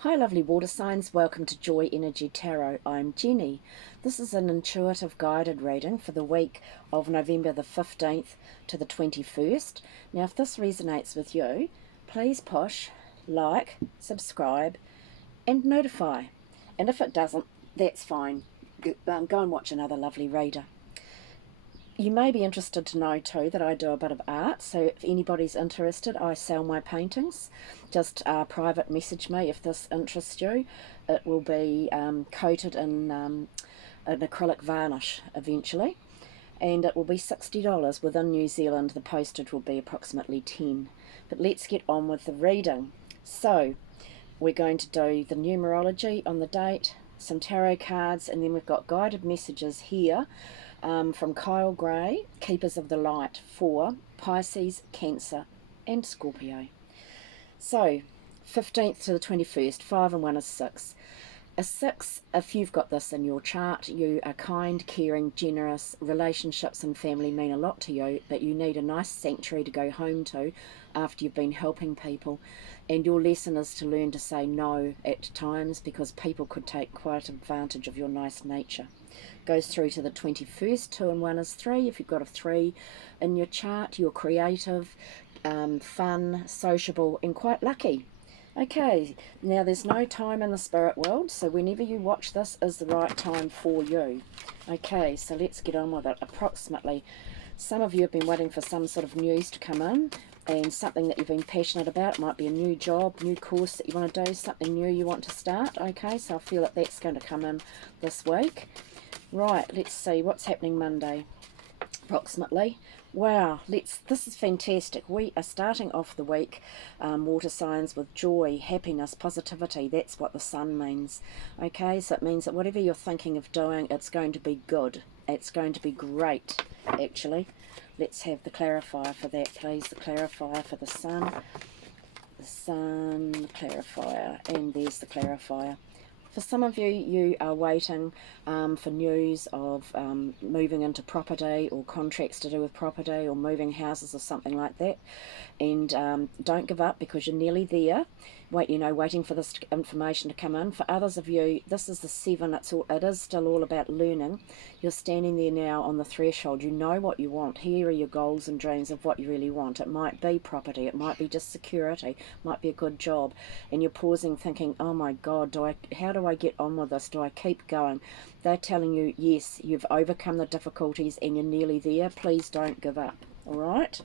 Hi lovely water signs, welcome to Joy Energy Tarot. I'm Jenny. This is an intuitive guided reading for the week of November the 15th to the 21st. Now if this resonates with you, please push like, subscribe and notify. And if it doesn't, that's fine. Go and watch another lovely reader. You may be interested to know too that I do a bit of art, so if anybody's interested, I sell my paintings. Just private message me if this interests you. It will be coated in an acrylic varnish eventually, and it will be $60. Within New Zealand the postage will be approximately 10. But let's get on with the reading. So we're going to do the numerology on the date, some tarot cards, and then we've got guided messages here from Kyle Gray, Keepers of the Light, for Pisces, Cancer and Scorpio. So 15th to the 21st, 5 and 1 is 6. A 6, if you've got this in your chart, you are kind, caring, generous. Relationships and family mean a lot to you, but you need a nice sanctuary to go home to after you've been helping people. And your lesson is to learn to say no at times, because people could take quite advantage of your nice nature. Goes through to the 21st, 2 and 1 is 3. If you've got a 3 in your chart, you're creative, fun, sociable and quite lucky. Okay, now there's no time in the spirit world, so whenever you watch this is the right time for you. Okay, so let's get on with it. Approximately, some of you have been waiting for some sort of news to come in, and something that you've been passionate about. It might be a new job, new course that you want to do, something new you want to start. Okay, so I feel that that's going to come in this week. Right, let's see what's happening Monday. Approximately. Wow, this is fantastic. We are starting off the week, water signs, with joy, happiness, positivity. That's what the sun means. Okay, so it means that whatever you're thinking of doing, it's going to be good. It's going to be great, actually. Let's have the clarifier for that, please. The clarifier for the sun. The sun, clarifier, and there's the clarifier. For some of you, you are waiting for news of moving into property, or contracts to do with property, or moving houses or something like that. And don't give up, because you're nearly there. Waiting for this information to come in. For others of you, this is the 7. It is still all about learning. You're standing there now on the threshold. You know what you want. Here are your goals and dreams of what you really want. It might be property. It might be just security. It might be a good job. And you're pausing thinking, oh my God, how do I get on with this? Do I keep going? They're telling you, yes, you've overcome the difficulties and you're nearly there. Please don't give up. All right?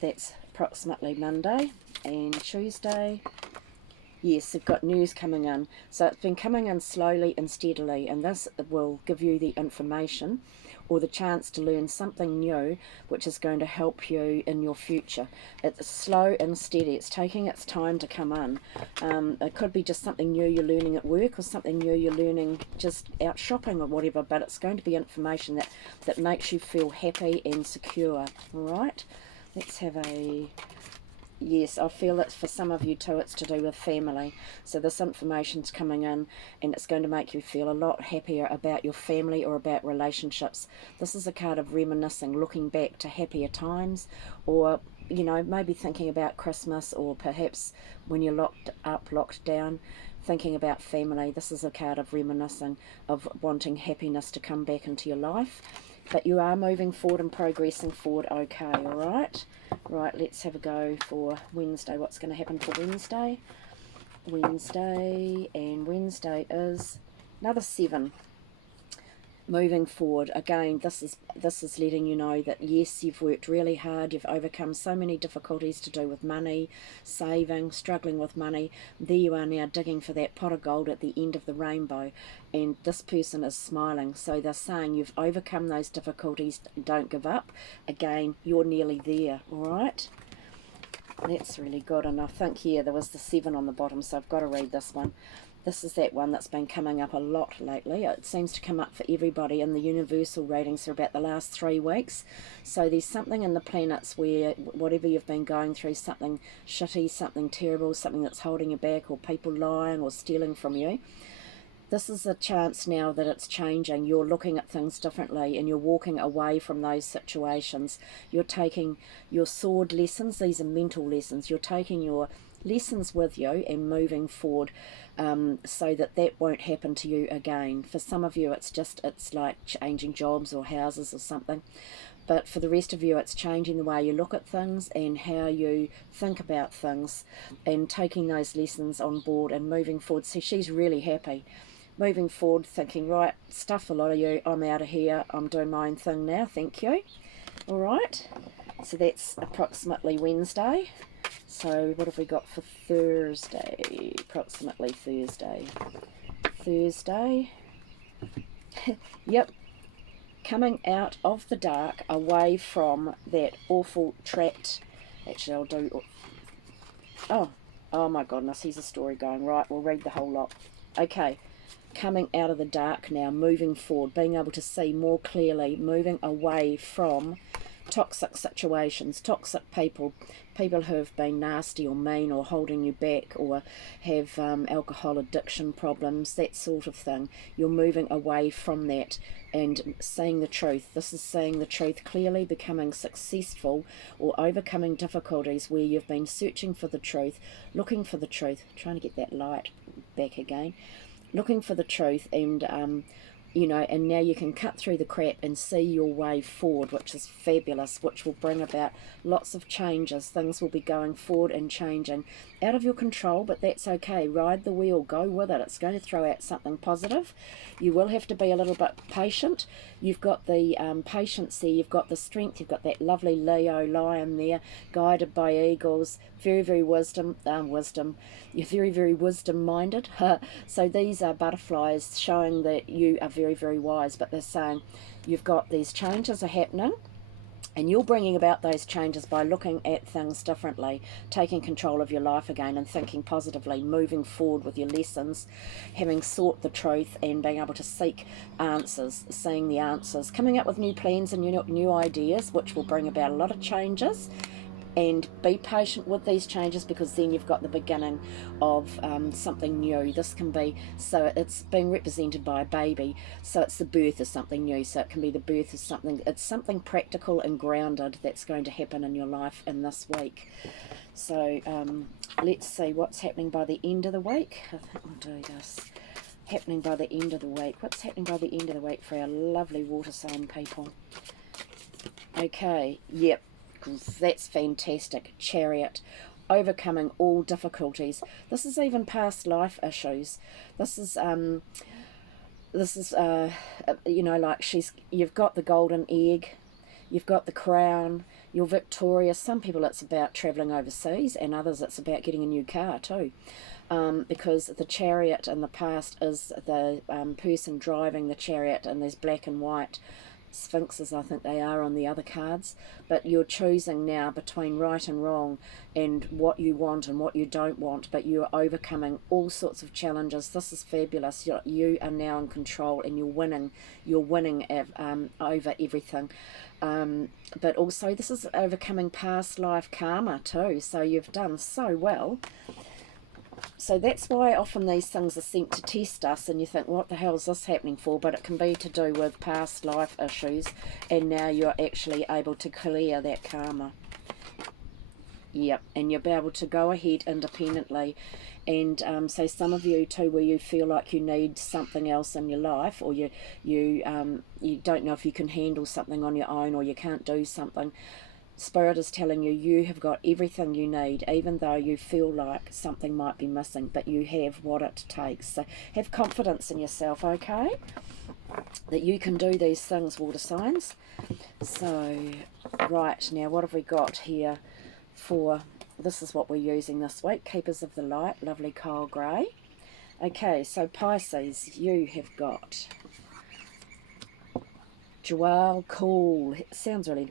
That's approximately Monday. And Tuesday, yes, they've got news coming in. So it's been coming in slowly and steadily, and this will give you the information or the chance to learn something new which is going to help you in your future. It's slow and steady. It's taking its time to come in. It could be just something new you're learning at work, or something new you're learning just out shopping or whatever, but it's going to be information that makes you feel happy and secure. All right? Let's have a... Yes, I feel that for some of you too, it's to do with family. So this information's coming in, and it's going to make you feel a lot happier about your family or about relationships. This is a card of reminiscing, looking back to happier times, or maybe thinking about Christmas, or perhaps when you're locked down, thinking about family. This is a card of reminiscing, of wanting happiness to come back into your life. But you are moving forward and progressing forward okay, all right? Right, let's have a go for Wednesday. What's going to happen for Wednesday? Wednesday is another 7. Moving forward again, this is letting you know that yes, you've worked really hard, you've overcome so many difficulties to do with money, saving, struggling with money. There you are now, digging for that pot of gold at the end of the rainbow, and this person is smiling. So they're saying you've overcome those difficulties, don't give up. Again, you're nearly there. All right, that's really good. And I think here there was the 7 on the bottom, so I've got to read this one. This is that one that's been coming up a lot lately. It seems to come up for everybody in the universal readings for about the last 3 weeks. So there's something in the planets where whatever you've been going through, something shitty, something terrible, something that's holding you back, or people lying or stealing from you, this is a chance now that it's changing. You're looking at things differently, and you're walking away from those situations. You're taking your sword lessons. These are mental lessons. You're taking your lessons with you and moving forward, so that that won't happen to you again. For some of you it's like changing jobs or houses or something, but for the rest of you it's changing the way you look at things and how you think about things, and taking those lessons on board and moving forward. So she's really happy moving forward, thinking, right, stuff a lot of you, I'm out of here, I'm doing my own thing now, thank you. All right, so that's approximately Wednesday. So what have we got for Thursday? Approximately Thursday. Yep, coming out of the dark, away from that awful trapped. Actually, I'll do. Oh my goodness, here's a story going. Right, we'll read the whole lot. Okay, coming out of the dark now, moving forward, being able to see more clearly, moving away from toxic situations, toxic people, people who have been nasty or mean or holding you back or have alcohol addiction problems, that sort of thing. You're moving away from that and seeing the truth. This is seeing the truth clearly, becoming successful or overcoming difficulties where you've been searching for the truth, looking for the truth, trying to get that light back again, looking for the truth, and you know, and now you can cut through the crap and see your way forward, which is fabulous, which will bring about lots of changes. Things will be going forward and changing. Out of your control, but that's okay. Ride the wheel, go with it. It's going to throw out something positive. You will have to be a little bit patient. You've got the patience there, you've got the strength, you've got that lovely Leo lion there, guided by eagles, very, very you're very, very wisdom-minded. So these are butterflies showing that you are very, very wise, but they're saying you've got these changes are happening, and you're bringing about those changes by looking at things differently, taking control of your life again and thinking positively, moving forward with your lessons, having sought the truth and being able to seek answers, seeing the answers, coming up with new plans and new ideas, which will bring about a lot of changes. And be patient with these changes, because then you've got the beginning of something new. This can be, so it's being represented by a baby, so it's the birth of something new, so it can be the birth of something, it's something practical and grounded that's going to happen in your life in this week. So let's see what's happening by the end of the week. I think we'll do this. Happening by the end of the week. What's happening by the end of the week for our lovely water sign people? Okay, yep. That's fantastic. Chariot, overcoming all difficulties. This is even past life issues. This is you know, like you've got the golden egg, you've got the crown, you're victorious. Some people it's about travelling overseas, and others it's about getting a new car too. Because the chariot in the past is the person driving the chariot, and there's black and white sphinxes, I think they are, on the other cards. But you're choosing now between right and wrong and what you want and what you don't want, but you're overcoming all sorts of challenges. This is fabulous. You are now in control, and you're winning over everything. But also this is overcoming past life karma too, so you've done so well. So that's why often these things are sent to test us, and you think, what the hell is this happening for? But it can be to do with past life issues, and now you're actually able to clear that karma. Yep, and you'll be able to go ahead independently. And so some of you too, where you feel like you need something else in your life, or you don't know if you can handle something on your own, or you can't do something, Spirit is telling you you have got everything you need, even though you feel like something might be missing, but you have what it takes. So have confidence in yourself, okay? That you can do these things, water signs. So, right, now what have we got here for, this is what we're using this week, Keepers of the Light, lovely coal grey. Okay, so Pisces, you have got Joel Cool. Sounds really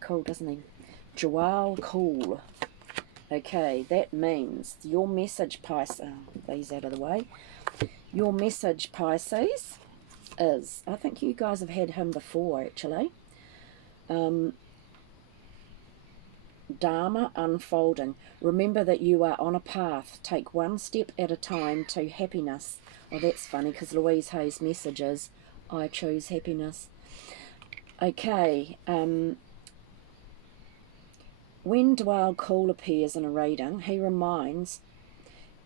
cool, doesn't he? Joel Cool. Okay, that means your message, Pisces. These out of the way. Your message, Pisces, is, I think you guys have had him before actually. Dharma unfolding. Remember that you are on a path. Take one step at a time to happiness. Oh, that's funny, because Louise Hay's message is, I choose happiness. Okay, When Dwell Cool appears in a reading, he reminds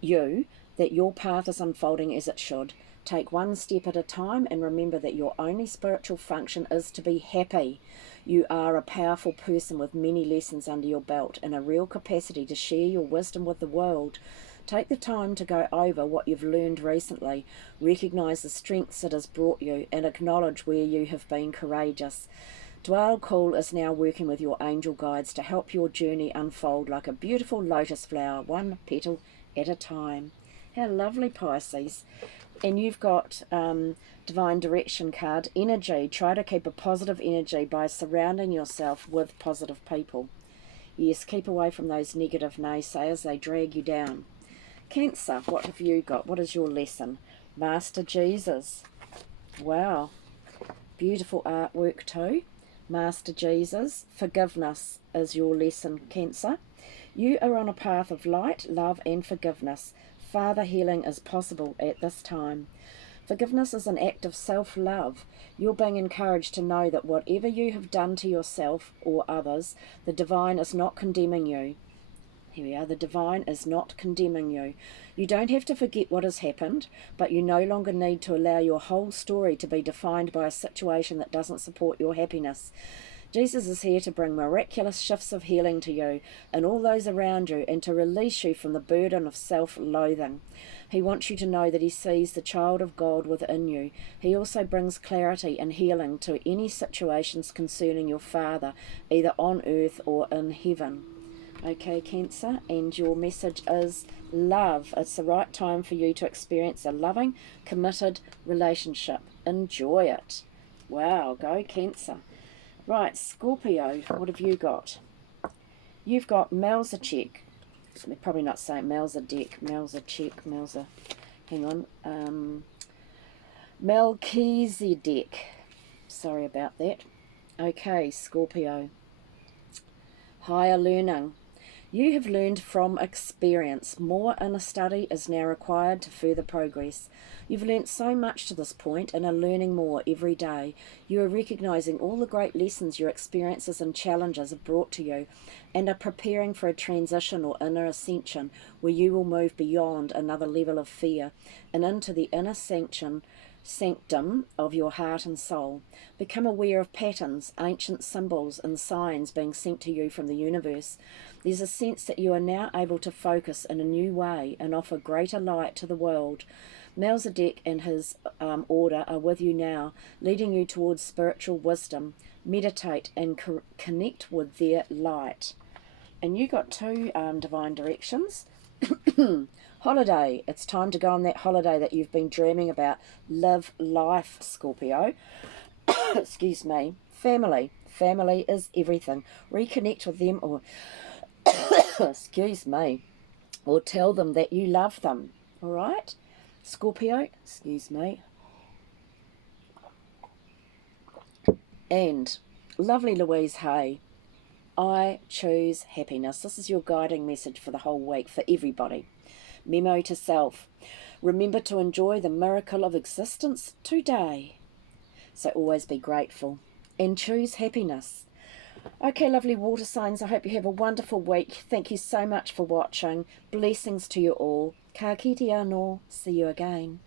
you that your path is unfolding as it should. Take one step at a time and remember that your only spiritual function is to be happy. You are a powerful person with many lessons under your belt and a real capacity to share your wisdom with the world. Take the time to go over what you've learned recently, recognise the strengths it has brought you, and acknowledge where you have been courageous. Dwell Cool is now working with your angel guides to help your journey unfold like a beautiful lotus flower, one petal at a time. How lovely, Pisces. And you've got Divine Direction card, energy. Try to keep a positive energy by surrounding yourself with positive people. Yes, keep away from those negative naysayers. They drag you down. Cancer, what have you got? What is your lesson? Master Jesus. Wow. Beautiful artwork too. Master Jesus. Forgiveness is your lesson, Cancer. You are on a path of light, love and forgiveness. Father healing is possible at this time. Forgiveness is an act of self-love. You're being encouraged to know that whatever you have done to yourself or others, the divine is not condemning you. Here we are, the divine is not condemning you. You don't have to forget what has happened, but you no longer need to allow your whole story to be defined by a situation that doesn't support your happiness. Jesus is here to bring miraculous shifts of healing to you and all those around you and to release you from the burden of self-loathing. He wants you to know that he sees the child of God within you. He also brings clarity and healing to any situations concerning your Father, either on earth or in heaven. Okay, Cancer, and your message is love. It's the right time for you to experience a loving, committed relationship. Enjoy it. Wow, go Cancer. Right, Scorpio, what have you got? You've got Melchizedek. They're probably not saying Melchizedek, hang on. Melchizedek. Sorry about that. Okay, Scorpio. Higher learning. You have learned from experience. More inner study is now required to further progress. You've learnt so much to this point and are learning more every day. You are recognising all the great lessons your experiences and challenges have brought to you and are preparing for a transition or inner ascension where you will move beyond another level of fear and into the inner sanctum of your heart and soul. Become aware of patterns, ancient symbols and signs being sent to you from the universe. There's a sense that you are now able to focus in a new way and offer greater light to the world. Melchizedek and his order are with you now, leading you towards spiritual wisdom. Meditate and connect with their light. And you got two divine directions. Holiday. It's time to go on that holiday that you've been dreaming about. Live life, Scorpio. Excuse me. Family. Family is everything. Reconnect with them or excuse me, or tell them that you love them. All right, Scorpio, excuse me. And lovely Louise Hay, I choose happiness. This is your guiding message for the whole week for everybody. Memo to self. Remember to enjoy the miracle of existence today. So always be grateful and choose happiness. Okay, lovely water signs, I hope you have a wonderful week. Thank you so much for watching. Blessings to you all. Ka kite anō. See you again.